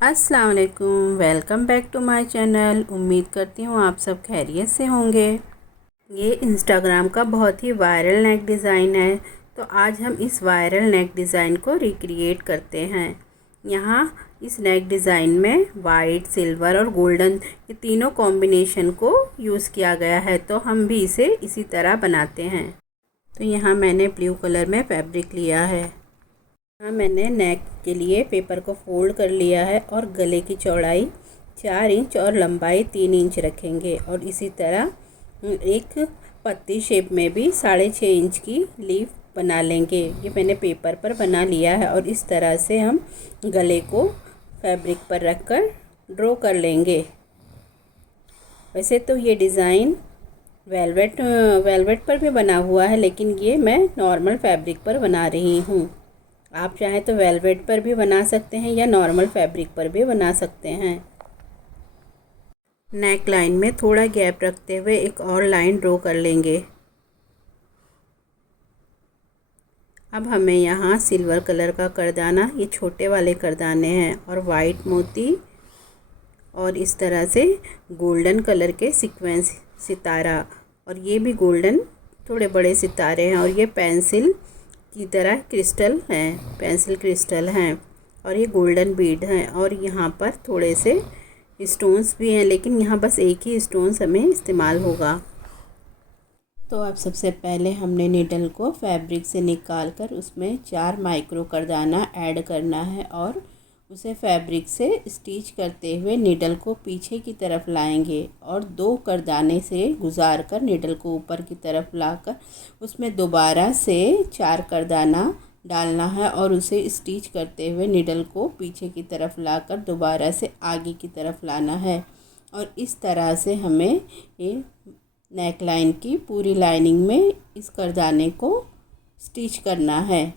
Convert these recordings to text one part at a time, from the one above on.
अस्सलाम वालेकुम, welcome back to my channel. उम्मीद करती हूँ आप सब खैरियत से होंगे। ये इंस्टाग्राम का बहुत ही वायरल नेक डिज़ाइन है, तो आज हम इस वायरल नेक डिज़ाइन को रिक्रिएट करते हैं। यहाँ इस नेक डिज़ाइन में वाइट, सिल्वर और गोल्डन ये तीनों कॉम्बिनेशन को यूज़ किया गया है, तो हम भी इसे इसी तरह बनाते हैं। तो यहाँ मैंने ब्लू कलर में फैब्रिक लिया है। यहाँ मैंने नेक के लिए पेपर को फोल्ड कर लिया है और गले की चौड़ाई 4 इंच और लंबाई 3 इंच रखेंगे। और इसी तरह एक पत्ती शेप में भी 6.5 इंच की लीफ बना लेंगे। ये मैंने पेपर पर बना लिया है और इस तरह से हम गले को फैब्रिक पर रखकर ड्रॉ कर लेंगे। वैसे तो ये डिज़ाइन वेलवेट पर भी बना हुआ है, लेकिन ये मैं नॉर्मल फैब्रिक पर बना रही हूँ। आप चाहें तो वेलवेट पर भी बना सकते हैं या नॉर्मल फैब्रिक पर भी बना सकते हैं। नेक लाइन में थोड़ा गैप रखते हुए एक और लाइन ड्रॉ कर लेंगे। अब हमें यहाँ सिल्वर कलर का करदाना, ये छोटे वाले करदाने हैं, और वाइट मोती और इस तरह से गोल्डन कलर के सीक्वेंस सितारा, और ये भी गोल्डन थोड़े बड़े सितारे हैं, और ये पेंसिल की तरह क्रिस्टल हैं, पेंसिल क्रिस्टल हैं, और ये गोल्डन बीड हैं। और यहाँ पर थोड़े से स्टोन्स भी हैं, लेकिन यहाँ बस एक ही स्टोन्स हमें इस्तेमाल होगा। तो अब सबसे पहले हमने नीडल को फैब्रिक से निकाल कर उसमें 4 माइक्रो करदाना ऐड करना है और उसे फैब्रिक से स्टिच करते हुए नीडल को पीछे की तरफ लाएंगे और 2 करदाने से गुजार कर नीडल को ऊपर की तरफ लाकर उसमें दोबारा से 4 करदाना डालना है और उसे स्टिच करते हुए नीडल को पीछे की तरफ लाकर दोबारा से आगे की तरफ लाना है। और इस तरह से हमें ये नेक लाइन की पूरी लाइनिंग में इस करदाने को स्टिच करना है।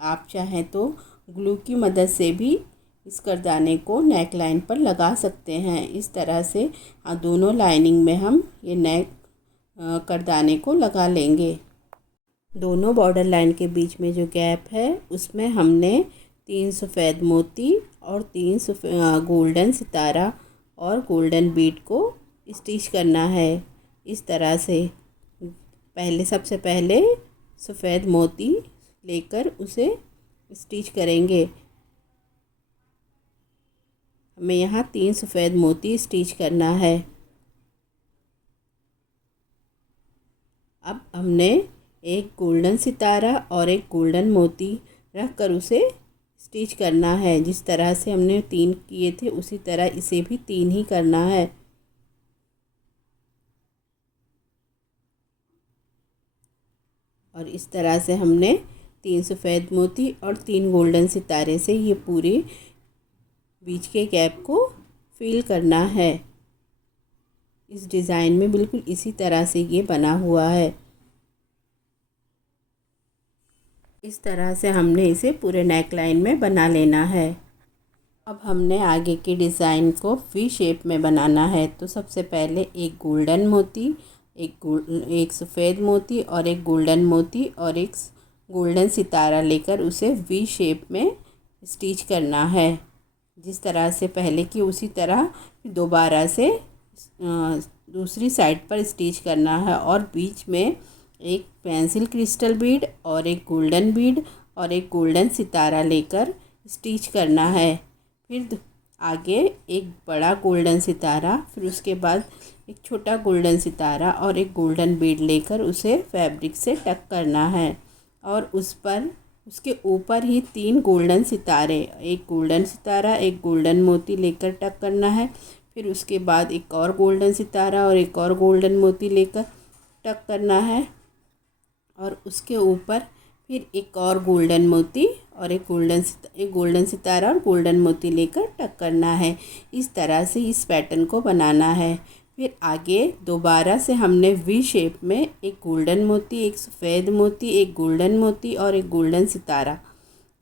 आप चाहें तो ग्लू की मदद से भी इस करदाने को नेक लाइन पर लगा सकते हैं। इस तरह से दोनों लाइनिंग में हम ये नेक करदाने को लगा लेंगे। दोनों बॉर्डर लाइन के बीच में जो गैप है उसमें हमने 3 सफ़ेद मोती और 3 गोल्डन सितारा और गोल्डन बीड को स्टिच करना है। इस तरह से सबसे पहले सफ़ेद मोती लेकर उसे स्टिच करेंगे। हमें यहाँ 3 सफ़ेद मोती स्टिच करना है। अब हमने एक गोल्डन सितारा और एक गोल्डन मोती रख कर उसे स्टिच करना है। जिस तरह से हमने 3 किए थे उसी तरह इसे भी 3 ही करना है। और इस तरह से हमने 3 सफ़ेद मोती और 3 गोल्डन सितारे से ये पूरी बीच के गैप को फिल करना है। इस डिज़ाइन में बिल्कुल इसी तरह से ये बना हुआ है। इस तरह से हमने इसे पूरे नेक लाइन में बना लेना है। अब हमने आगे की डिज़ाइन को वी शेप में बनाना है। तो सबसे पहले एक गोल्डन मोती, एक सफ़ेद मोती और एक गोल्डन मोती और एक गोल्डन सितारा लेकर उसे वी शेप में स्टिच करना है। जिस तरह से पहले की उसी तरह दोबारा से दूसरी साइड पर स्टिच करना है और बीच में एक पेंसिल क्रिस्टल बीड और एक गोल्डन बीड और एक गोल्डन सितारा लेकर स्टिच करना है। फिर आगे एक बड़ा गोल्डन सितारा, फिर उसके बाद एक छोटा गोल्डन सितारा और एक गोल्डन बीड लेकर उसे फैब्रिक से टक करना है। और उसके ऊपर ही 3 गोल्डन सितारे, एक गोल्डन सितारा एक गोल्डन मोती लेकर टक करना है। फिर उसके बाद एक और गोल्डन सितारा और एक और गोल्डन मोती लेकर टक करना है। और उसके ऊपर फिर एक और गोल्डन मोती और एक गोल्डन सितारा और गोल्डन मोती लेकर टक करना है। इस तरह से इस पैटर्न को बनाना है। फिर आगे दोबारा से हमने वी शेप में एक गोल्डन मोती, एक सफ़ेद मोती, एक गोल्डन मोती और एक गोल्डन सितारा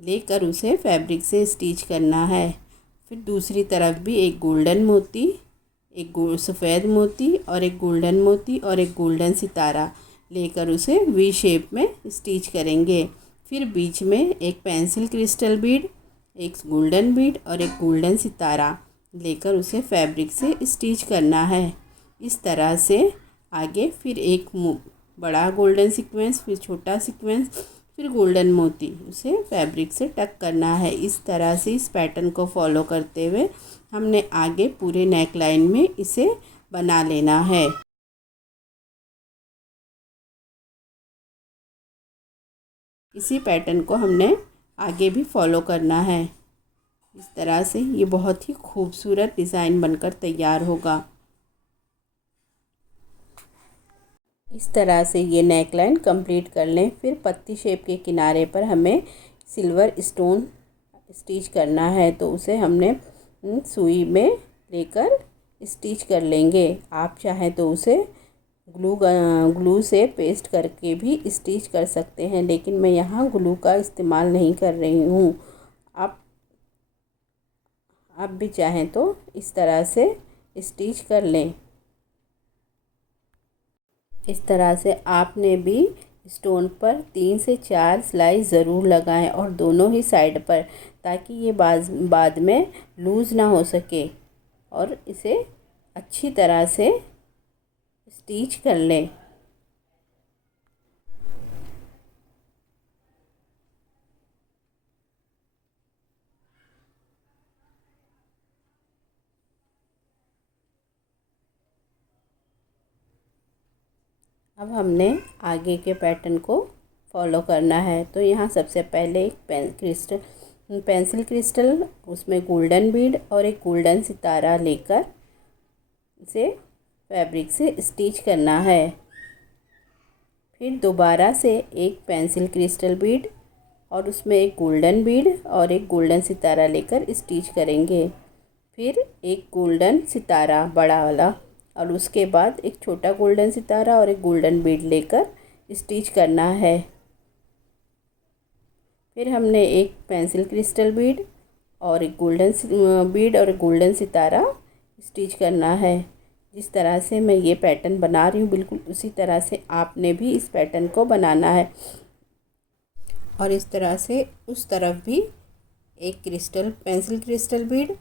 लेकर उसे फैब्रिक से स्टिच करना है। फिर दूसरी तरफ भी एक गोल्डन मोती, एक सफ़ेद मोती और एक गोल्डन मोती और एक गोल्डन सितारा लेकर उसे वी शेप में स्टिच करेंगे। फिर बीच में एक पेंसिल क्रिस्टल बीड, एक गोल्डन बीड और एक गोल्डन सितारा लेकर उसे फैब्रिक से स्टिच करना है। इस तरह से आगे फिर एक बड़ा गोल्डन सीक्वेंस, फिर छोटा सीक्वेंस, फिर गोल्डन मोती, उसे फैब्रिक से टक करना है। इस तरह से इस पैटर्न को फॉलो करते हुए हमने आगे पूरे नेक लाइन में इसे बना लेना है। इसी पैटर्न को हमने आगे भी फॉलो करना है। इस तरह से ये बहुत ही खूबसूरत डिज़ाइन बनकर तैयार होगा। इस तरह से ये नेक लाइन कंप्लीट कर लें। फिर पत्ती शेप के किनारे पर हमें सिल्वर स्टोन स्टिच करना है, तो उसे हमने सुई में लेकर स्टिच कर लेंगे। आप चाहें तो उसे ग्लू से पेस्ट करके भी स्टिच कर सकते हैं, लेकिन मैं यहाँ ग्लू का इस्तेमाल नहीं कर रही हूँ। आप भी चाहें तो इस तरह से स्टिच कर लें। इस तरह से आपने भी स्टोन पर 3 से 4 सिलाई ज़रूर लगाएं, और दोनों ही साइड पर, ताकि ये बाद में लूज़ ना हो सके, और इसे अच्छी तरह से स्टिच कर लें। अब हमने आगे के पैटर्न को फॉलो करना है। तो यहाँ सबसे पहले एक पेंसिल क्रिस्टल, उसमें गोल्डन बीड और एक गोल्डन सितारा लेकर इसे फैब्रिक से स्टिच करना है। फिर दोबारा से एक पेंसिल क्रिस्टल बीड और उसमें एक गोल्डन बीड और एक गोल्डन सितारा लेकर स्टिच करेंगे। फिर एक गोल्डन सितारा बड़ा वाला, और उसके बाद एक छोटा गोल्डन सितारा और एक गोल्डन बीड लेकर स्टिच करना है। फिर हमने एक पेंसिल क्रिस्टल बीड और एक गोल्डन बीड और एक गोल्डन सितारा स्टिच करना है। जिस तरह से मैं ये पैटर्न बना रही हूँ, बिल्कुल उसी तरह से आपने भी इस पैटर्न को बनाना है। और इस तरह से उस तरफ भी एक pencil crystal Beed,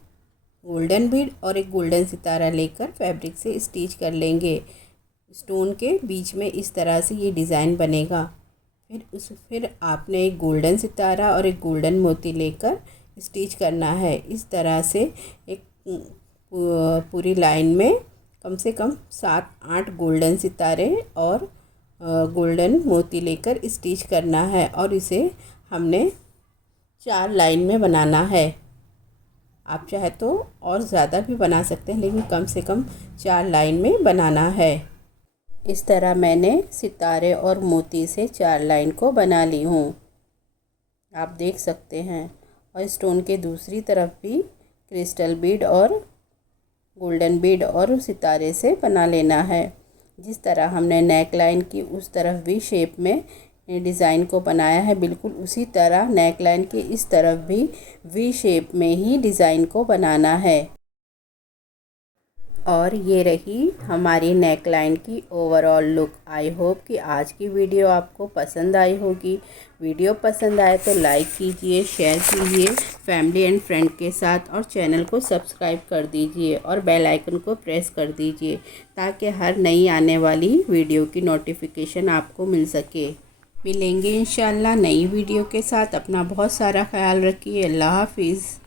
golden Beed और एक गोल्डन सितारा लेकर फैब्रिक से स्टिच कर लेंगे। स्टोन के बीच में इस तरह से ये डिज़ाइन बनेगा। फिर आपने एक गोल्डन सितारा और एक गोल्डन मोती लेकर स्टिच करना है। इस तरह से एक पूरी लाइन में कम से कम 7-8 गोल्डन सितारे और गोल्डन मोती लेकर स्टिच करना है, और इसे हमने 4 लाइन में बनाना है। आप चाहे तो और ज़्यादा भी बना सकते हैं, लेकिन कम से कम 4 लाइन में बनाना है। इस तरह मैंने सितारे और मोती से 4 लाइन को बना ली हूँ, आप देख सकते हैं। और स्टोन के दूसरी तरफ भी क्रिस्टल बीड और गोल्डन बीड और सितारे से बना लेना है। जिस तरह हमने नेक लाइन की उस तरफ भी शेप में डिज़ाइन को बनाया है, बिल्कुल उसी तरह नेक लाइन के इस तरफ भी वी शेप में ही डिज़ाइन को बनाना है। और ये रही हमारी नेक लाइन की ओवरऑल लुक। आई होप कि आज की वीडियो आपको पसंद आई होगी। वीडियो पसंद आए तो लाइक कीजिए, शेयर कीजिए फैमिली एंड फ्रेंड के साथ, और चैनल को सब्सक्राइब कर दीजिए और बेल आइकन को प्रेस कर दीजिए, ताकि हर नई आने वाली वीडियो की नोटिफिकेशन आपको मिल सके। मिलेंगे इंशाल्लाह नई वीडियो के साथ। अपना बहुत सारा ख्याल रखिए। अल्लाह हाफिज़।